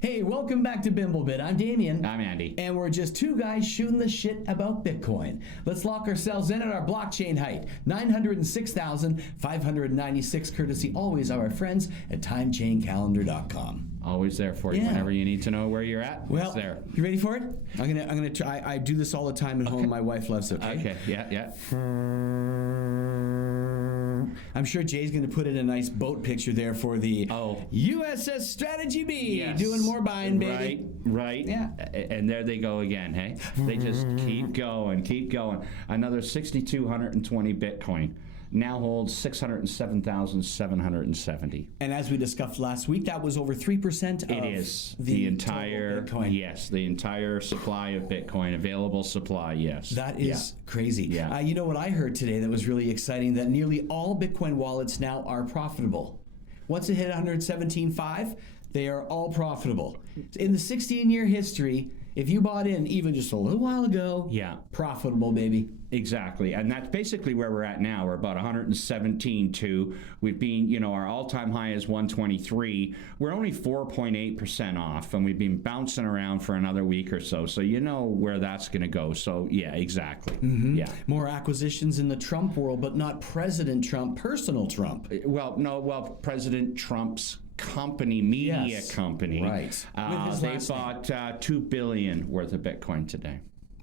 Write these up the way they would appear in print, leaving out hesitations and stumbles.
Hey, welcome back to Bimblebit. I'm Damien. I'm Andy. And we're just two guys shooting the shit about Bitcoin. Let's lock ourselves in at our blockchain height, 906,596, courtesy always of our friends at timechaincalendar.com. Always there for you whenever you need to know where you're at. Well, it's there. You ready for it? I'm gonna try. I do this all the time at home. My wife loves it. Okay, yeah. I'm sure Jay's going to put in a nice boat picture there for the USS Strategy B. Yes. Doing more buying, baby. Right. Yeah. And there they go again, hey? They just keep going. Another 6,220 Bitcoin. Now holds 607,770. And as we discussed last week, that was over 3% of the entire Bitcoin. Yes, the entire supply of Bitcoin, available supply, yes. That is crazy. Yeah. You know what I heard today that was really exciting? That nearly all Bitcoin wallets now are profitable. Once it hit 117.5, they are all profitable. In the 16-year history, if you bought in even just a little while ago, profitable, baby. Exactly. And that's basically where we're at now. We're about 117.2. We've been, our all-time high is 123. We're only 4.8% off, and we've been bouncing around for another week or so. So you know where that's going to go. So, yeah, exactly. Mm-hmm. Yeah. More acquisitions in the Trump world, but not President Trump, personal Trump. President Trump's company, media company. Right. They bought $2 billion worth of Bitcoin today.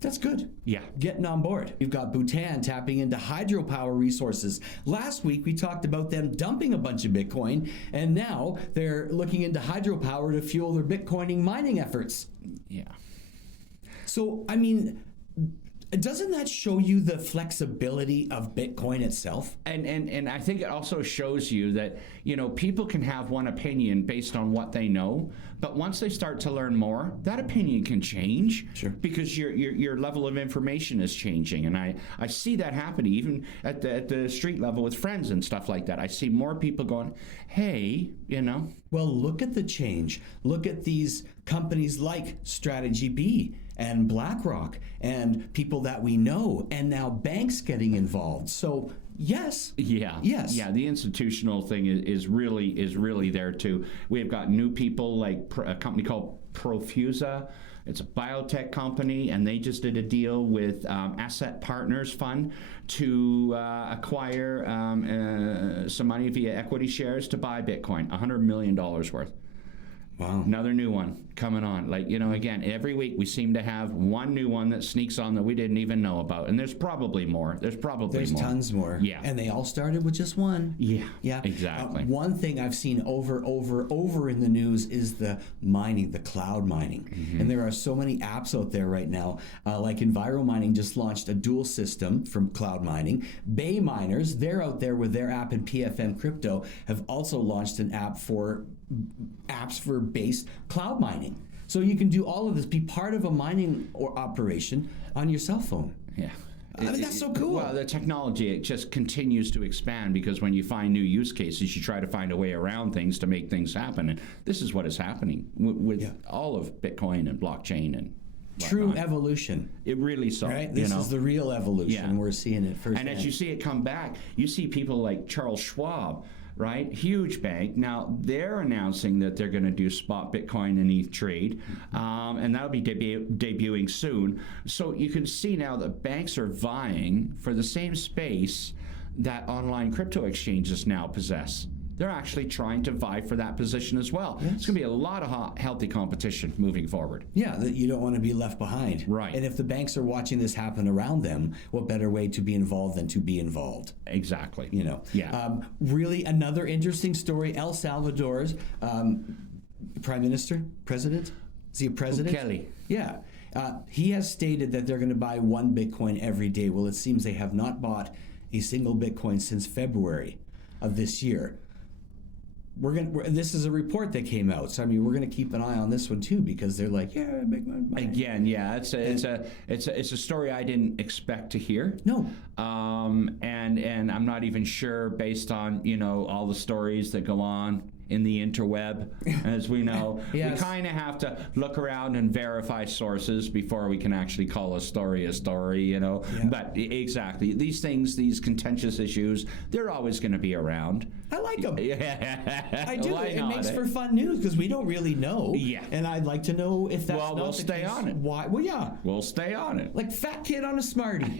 That's good. Yeah. Getting on board. You've got Bhutan tapping into hydropower resources. Last week, we talked about them dumping a bunch of Bitcoin, and now they're looking into hydropower to fuel their Bitcoining mining efforts. Yeah. So, I mean, doesn't that show you the flexibility of Bitcoin itself? And I think it also shows you that, people can have one opinion based on what they know, but once they start to learn more, that opinion can change. Sure. Because your level of information is changing. And I see that happening even at the street level with friends and stuff like that. I see more people going, hey, Well, look at the change. Look at these companies like Strategy B and BlackRock and people that we know, and now banks getting involved. So, yes. Yeah. Yes. Yeah, the institutional thing is really there too. We've got new people like a company called Profuza. It's a biotech company, and they just did a deal with Asset Partners Fund to acquire some money via equity shares to buy Bitcoin, $100 million worth. Wow. Another new one coming on. Again, every week we seem to have one new one that sneaks on that we didn't even know about. And there's probably more. There's tons more. Yeah. And they all started with just one. Yeah. Yeah. Exactly. One thing I've seen over in the news is the mining, the cloud mining. Mm-hmm. And there are so many apps out there right now. Like EnviroMining just launched a dual system from cloud mining. Bay Miners, they're out there with their app, and PFM Crypto have also launched an app for apps for based cloud mining. So you can do all of this, be part of a mining operation on your cell phone. Yeah. That's so cool. Well, the technology, it just continues to expand, because when you find new use cases, you try to find a way around things to make things happen. And this is what is happening with all of Bitcoin and blockchain and whatnot. True evolution. It really so. Right? This is the real evolution. We're seeing it firsthand. And as you see it come back, you see people like Charles Schwab, right? Huge bank. Now they're announcing that they're going to do spot Bitcoin and ETH trade, and that'll be debuting soon. So you can see now that banks are vying for the same space that online crypto exchanges now possess. They're actually trying to vie for that position as well. Yes. It's going to be a lot of healthy competition moving forward. Yeah, that you don't want to be left behind. Right. And if the banks are watching this happen around them, what better way to be involved than to be involved? Exactly. Yeah. Really, another interesting story. El Salvador's president? Is he a president? Kelly. Yeah. He has stated that they're going to buy one Bitcoin every day. Well, it seems they have not bought a single Bitcoin since February of this year. This is a report that came out, so we're going to keep an eye on this one too, because they're like, big money. Again, it's a story I didn't expect to hear. No. And I'm not even sure, based on all the stories that go on in the interweb, as we know. Yes. We kind of have to look around and verify sources before we can actually call a story, you know. Yeah. But exactly, these things, these contentious issues, they're always going to be around. I like them. Yeah. I do. Why It not, makes eh? for fun news because we don't really know. Yeah. And I'd like to know if that's Well, not we'll the stay case. on it. Why? Well, yeah. We'll stay on it. Like fat kid on a Smartie.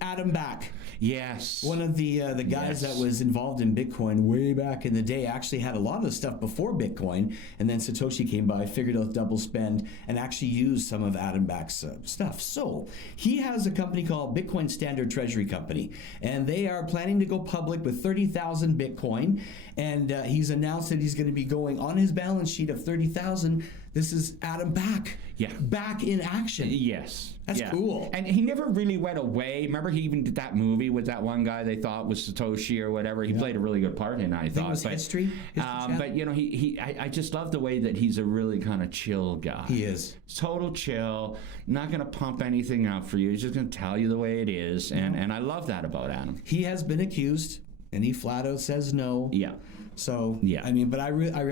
Adam Back. Yes. One of the guys that was involved in Bitcoin way back in the day actually had a lot of the stuff before Bitcoin, and then Satoshi came by, figured out double spend, and actually used some of Adam Back's stuff. So he has a company called Bitcoin Standard Treasury Company, and they are planning to go public with 30,000 Bitcoin, and he's announced that he's going to be going on his balance sheet of 30,000. This is Adam Back. Yeah. Back in action. Yes. That's cool. And he never really went away. Remember, he even did that movie with that one guy they thought was Satoshi or whatever. He played a really good part in it, I thought. It was History Channel? But, you know, I just love the way that he's a really kind of chill guy. He is. Total chill. Not going to pump anything up for you. He's just going to tell you the way it is. And I love that about Adam. He has been accused, and he flat out says no. Yeah. So, Yeah. I mean, but I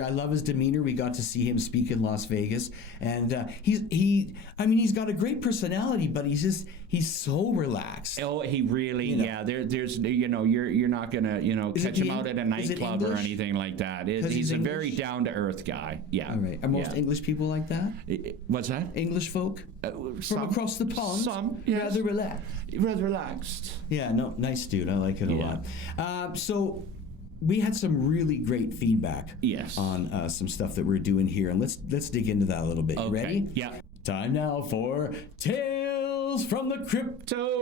love his demeanor. We got to see him speak in Las Vegas, and he's got a great personality, but he's so relaxed. Oh, he really, You know. yeah. There's, you know, you're not gonna, you know, Is it catch him the out at a Eng- is it nightclub or English? anything like that. 'Cause He's he's a very English? down to earth guy. Yeah. All right. Are most Yeah. English people like that? What's that? English folk from across the pond? Some, yes. Rather relaxed. Rather relaxed. Yeah, no, nice dude. I like it a Yeah. lot. So we had some really great feedback Yes. on some stuff that we're doing here, and let's dig into that a little bit. You Okay. ready? Yeah. Time now for Tales from the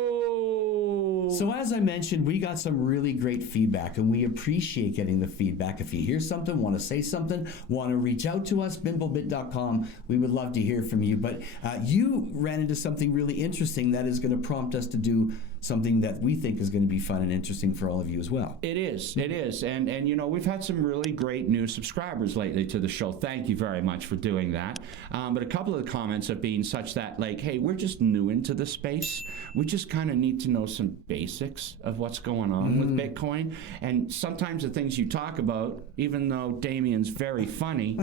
Crypto. So as I mentioned, we got some really great feedback, and we appreciate getting the feedback. If you hear something, want to say something, want to reach out to us, bimblebit.com, we would love to hear from you. But you ran into something really interesting that is going to prompt us to do something that we think is going to be fun and interesting for all of you as well. It is. It is. And you know, we've had some really great new subscribers lately to the show. Thank you very much for doing that. But a couple of the comments have been such that, like, hey, we're just new into the space. We just kind of need to know some basics of what's going on with Bitcoin. And sometimes the things you talk about, even though Damien's very funny,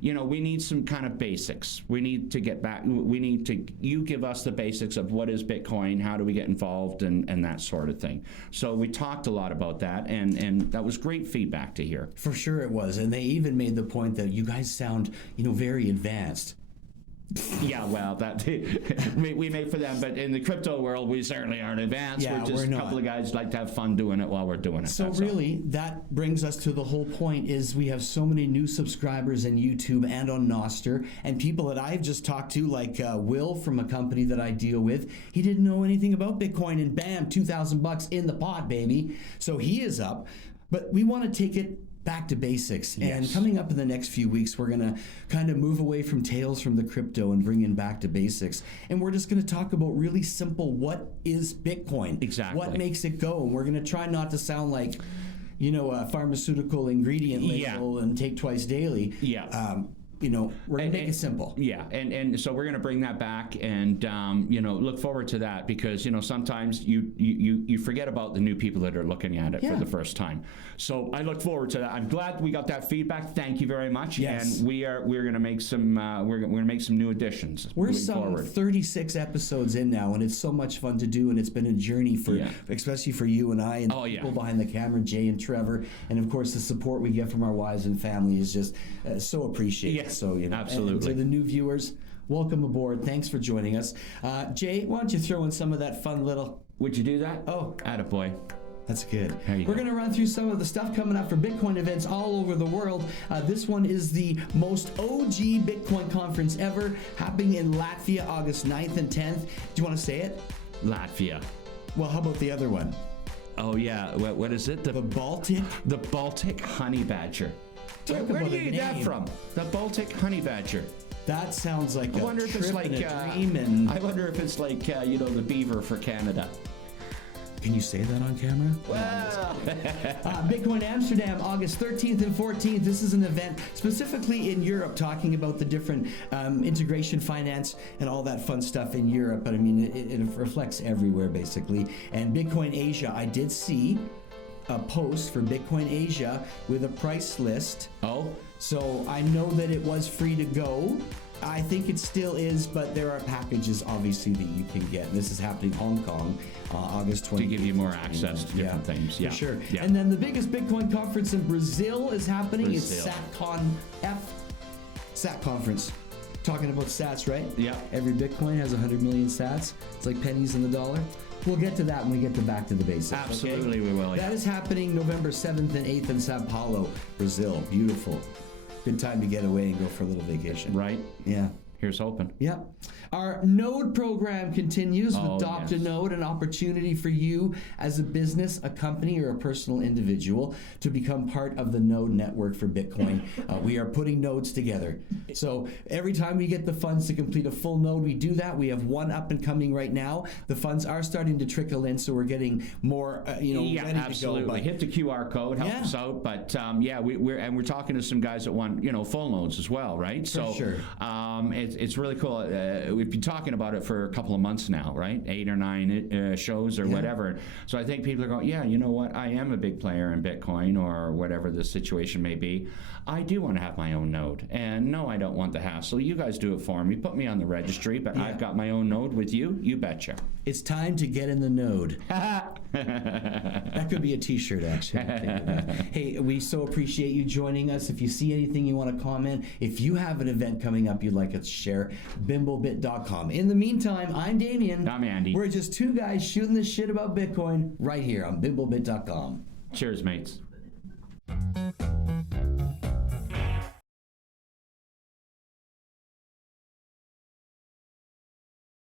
you know, we need some kind of basics. We need to get back. You give us the basics of what is Bitcoin, how do we get involved, and that sort of thing. So we talked a lot about that, and that was great feedback to hear. For sure it was. And they even made the point that you guys sound, very advanced. Yeah, well, that we made for them, but in the crypto world, we certainly aren't advanced. Yeah, we're just we're a not. couple of guys like to have fun doing it while we're doing it. So that's all. really, that brings us to the whole point is we have so many new subscribers in YouTube and on Nostr, and people that I've just talked to, like Will from a company that I deal with, he didn't know anything about Bitcoin, and bam, $2,000 in the pot, baby. So he is up, but we want to take it back to basics. And Yes. coming up in the next few weeks, we're going to kind of move away from tales from the crypto and bring in back to basics. And we're just going to talk about really simple, what is Bitcoin? Exactly. What makes it go? And we're going to try not to sound like, a pharmaceutical ingredient label and take twice daily. Yeah. We're going to make it simple. Yeah, and so we're going to bring that back, and look forward to that, because sometimes you forget about the new people that are looking at it for the first time. So I look forward to that. I'm glad we got that feedback. Thank you very much. Yes. And we're going to make some we're going to make some new additions. We're moving some forward. 36 episodes in now, and it's so much fun to do, and it's been a journey for, especially for you and I, and the people behind the camera, Jay and Trevor, and of course the support we get from our wives and family is just so appreciated. Yes, So absolutely. And to the new viewers, welcome aboard. Thanks for joining us. Jay, why don't you throw in some of that fun little? Would you do that? Oh, attaboy. That's good. We're going to run through some of the stuff coming up for Bitcoin events all over the world. This one is the most OG Bitcoin conference ever, happening in Latvia, August 9th and 10th. Do you want to say it? Latvia. Well, how about the other one? Oh yeah. What is it? The Baltic? The Baltic honey badger. Talk Where about do a you get that name. from? The Baltic honey badger. That sounds like I a wonder if trip it's like and a dream. And I wonder if it's like the beaver for Canada. can you say that on camera? Well, Bitcoin Amsterdam, August 13th and 14th. This is an event specifically in Europe, talking about the different integration finance and all that fun stuff in Europe. But I mean, it reflects everywhere basically. And Bitcoin Asia, I did see a post for Bitcoin Asia with a price list. Oh, So I know that it was free to go. I think it still is, but there are packages obviously that you can get. This is happening in Hong Kong, August 20th. to give you more access to different things. Yeah, For sure. Yeah. And then the biggest Bitcoin conference in Brazil is happening. Brazil. It's SAT conference. Talking about sats, right? Yeah. Every Bitcoin has 100 million sats. It's like pennies in the dollar. We'll get to that when we get to back to the basics. Absolutely, okay? we will. That is happening November 7th and 8th in Sao Paulo, Brazil. Beautiful. Good time to get away and go for a little vacation. Right. Yeah. Here's hoping. Yep. Our node program continues with Adopt a yes. Node, an opportunity for you as a business, a company, or a personal individual to become part of the node network for Bitcoin. We are putting nodes together. So every time we get the funds to complete a full node, we do that. We have one up and coming right now. The funds are starting to trickle in, so we're getting more, Yeah, ready absolutely. to go. But Hit the QR code, help us out. But we're talking to some guys that want full nodes as well, right? So sure. It's really cool. We've been talking about it for a couple of months now, right? 8 or 9 shows or whatever. So I think people are going, yeah, you know what? I am a big player in Bitcoin or whatever the situation may be. I do want to have my own node. And no, I don't want the hassle. You guys do it for me. Put me on the registry, but I've got my own node with you. You betcha. It's time to get in the node. That could be a t-shirt, actually. Hey, we so appreciate you joining us. If you see anything you want to comment, if you have an event coming up you'd like us to share, Bimblebit.com. In the meantime, I'm Damien. I'm Andy. We're just two guys shooting the shit about Bitcoin right here on Bimblebit.com. Cheers, mates.